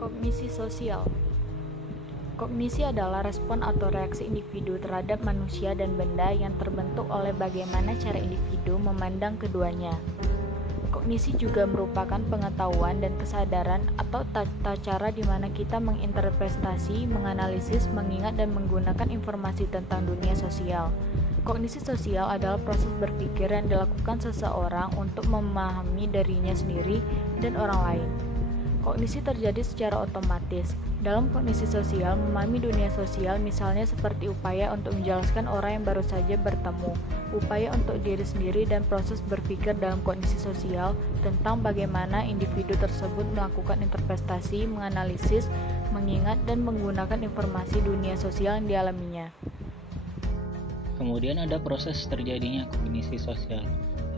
Kognisi sosial. Kognisi adalah respon atau reaksi individu terhadap manusia dan benda yang terbentuk oleh bagaimana cara individu memandang keduanya. Kognisi juga merupakan pengetahuan dan kesadaran atau tata cara di mana kita menginterpretasi, menganalisis, mengingat, dan menggunakan informasi tentang dunia sosial. Kognisi sosial adalah proses berpikir yang dilakukan seseorang untuk memahami dirinya sendiri dan orang lain. Kognisi terjadi secara otomatis. Dalam kognisi sosial, memahami dunia sosial misalnya seperti upaya untuk menjelaskan orang yang baru saja bertemu, upaya untuk diri sendiri, dan proses berpikir dalam kognisi sosial tentang bagaimana individu tersebut melakukan interpretasi, menganalisis, mengingat, dan menggunakan informasi dunia sosial yang dialaminya. Kemudian ada proses terjadinya kognisi sosial.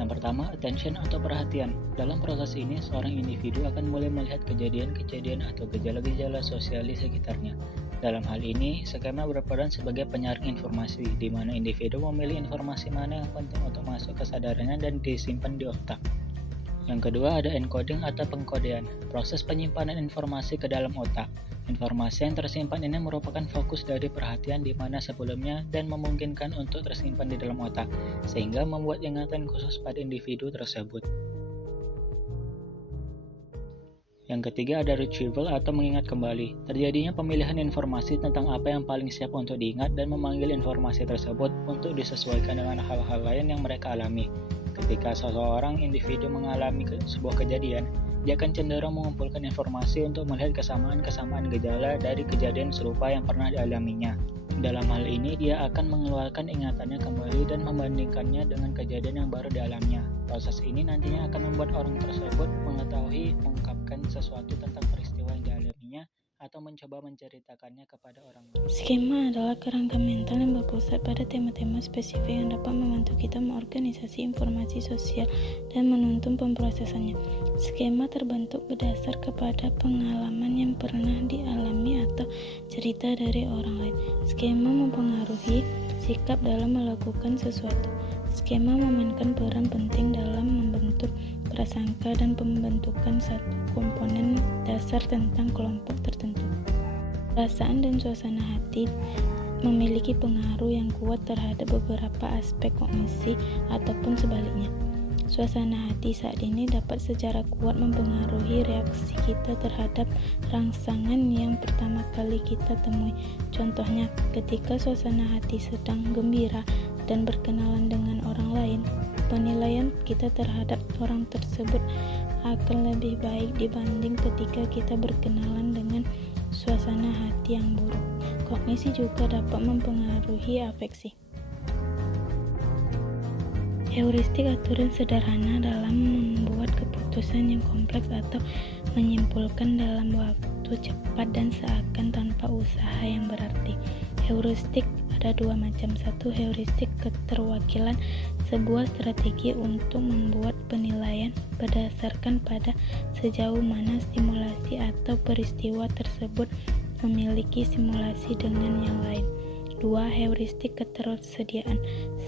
Yang pertama, attention atau perhatian. Dalam proses ini, seorang individu akan mulai melihat kejadian-kejadian atau gejala-gejala sosial di sekitarnya. Dalam hal ini, skema berperan sebagai penyaring informasi, di mana individu memilih informasi mana yang penting untuk masuk ke kesadarannya dan disimpan di otak. Yang kedua ada encoding atau pengkodean, proses penyimpanan informasi ke dalam otak. Informasi yang tersimpan ini merupakan fokus dari perhatian di mana sebelumnya dan memungkinkan untuk tersimpan di dalam otak, sehingga membuat ingatan khusus pada individu tersebut. Yang ketiga ada retrieval atau mengingat kembali. Terjadinya pemilihan informasi tentang apa yang paling siap untuk diingat dan memanggil informasi tersebut untuk disesuaikan dengan hal-hal lain yang mereka alami. Ketika seseorang individu mengalami sebuah kejadian, dia akan cenderung mengumpulkan informasi untuk melihat kesamaan-kesamaan gejala dari kejadian serupa yang pernah dialaminya. Dalam hal ini, dia akan mengeluarkan ingatannya kembali dan membandingkannya dengan kejadian yang baru dialaminya. Proses ini nantinya akan membuat orang tersebut mengetahui, mengungkapkan sesuatu tentang peristiwa yang dialaminya, atau mencoba menceritakannya kepada orang lain. Skema adalah kerangka mental yang berpusat pada tema-tema spesifik yang dapat membantu kita mengorganisasi informasi sosial dan menuntun pemrosesannya. Skema terbentuk berdasar kepada pengalaman yang pernah dialami atau cerita dari orang lain. Skema mempengaruhi sikap dalam melakukan sesuatu. Skema memainkan peran penting dalam membentuk prasangka dan pembentukan satu komponen dasar tentang kelompok tertentu. Perasaan dan suasana hati memiliki pengaruh yang kuat terhadap beberapa aspek kognisi ataupun sebaliknya. Suasana hati saat ini dapat secara kuat mempengaruhi reaksi kita terhadap rangsangan yang pertama kali kita temui. Contohnya, ketika suasana hati sedang gembira dan berkenalan dengan orang lain, penilaian kita terhadap orang tersebut akan lebih baik dibanding ketika kita berkenalan dengan suasana hati yang buruk. Kognisi juga dapat mempengaruhi afeksi. Heuristik aturan sederhana dalam membuat keputusan yang kompleks atau menyimpulkan dalam waktu cepat dan seakan tanpa usaha yang berarti. Heuristik ada dua macam. Satu, heuristik keterwakilan, sebuah strategi untuk membuat penilaian berdasarkan pada sejauh mana stimulasi atau peristiwa tersebut memiliki simulasi dengan yang lain. Dua, heuristik ketersediaan,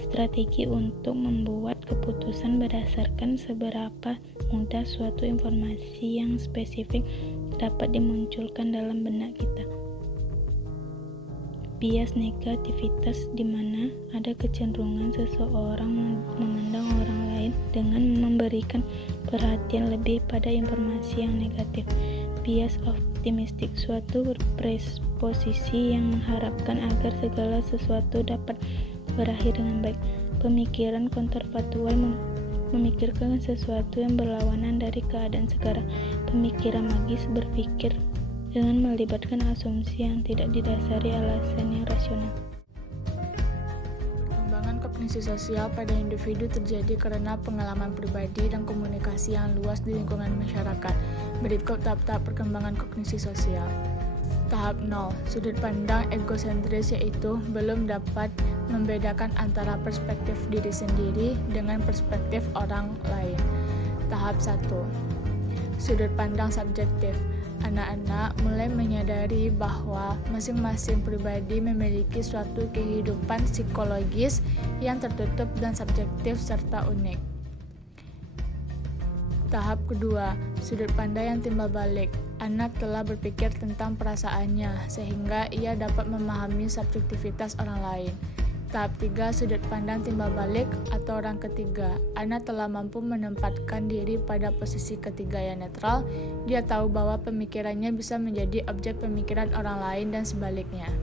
strategi untuk membuat keputusan berdasarkan seberapa mudah suatu informasi yang spesifik dapat dimunculkan dalam benak kita. Bias negativitas, di mana ada kecenderungan seseorang memandang orang lain dengan memberikan perhatian lebih pada informasi yang negatif. Bias optimistik, suatu presposisi yang mengharapkan agar segala sesuatu dapat berakhir dengan baik. Pemikiran kontrafaktual memikirkan sesuatu yang berlawanan dari keadaan sekarang. Pemikiran magis berpikir dengan melibatkan asumsi yang tidak didasari alasan yang rasional. Perkembangan kognisi sosial pada individu terjadi karena pengalaman pribadi dan komunikasi yang luas di lingkungan masyarakat. Berikut tahap-tahap perkembangan kognisi sosial. Tahap 0, sudut pandang egosentris, yaitu belum dapat membedakan antara perspektif diri sendiri dengan perspektif orang lain. Tahap 1, sudut pandang subjektif. Anak-anak mulai menyadari bahwa masing-masing pribadi memiliki suatu kehidupan psikologis yang tertutup dan subjektif serta unik. Tahap kedua, sudut pandang yang timbal balik. Ana telah berpikir tentang perasaannya, sehingga ia dapat memahami subjektivitas orang lain. Tahap 3, sudut pandang timbal balik atau orang ketiga. Ana telah mampu menempatkan diri pada posisi ketiga yang netral. Dia tahu bahwa pemikirannya bisa menjadi objek pemikiran orang lain dan sebaliknya.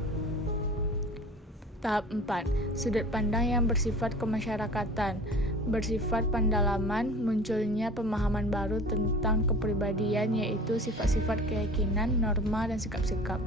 Tahap 4, sudut pandang yang bersifat kemasyarakatan. Bersifat pendalaman, munculnya pemahaman baru tentang kepribadian, yaitu sifat-sifat keyakinan, norma, dan sikap-sikap.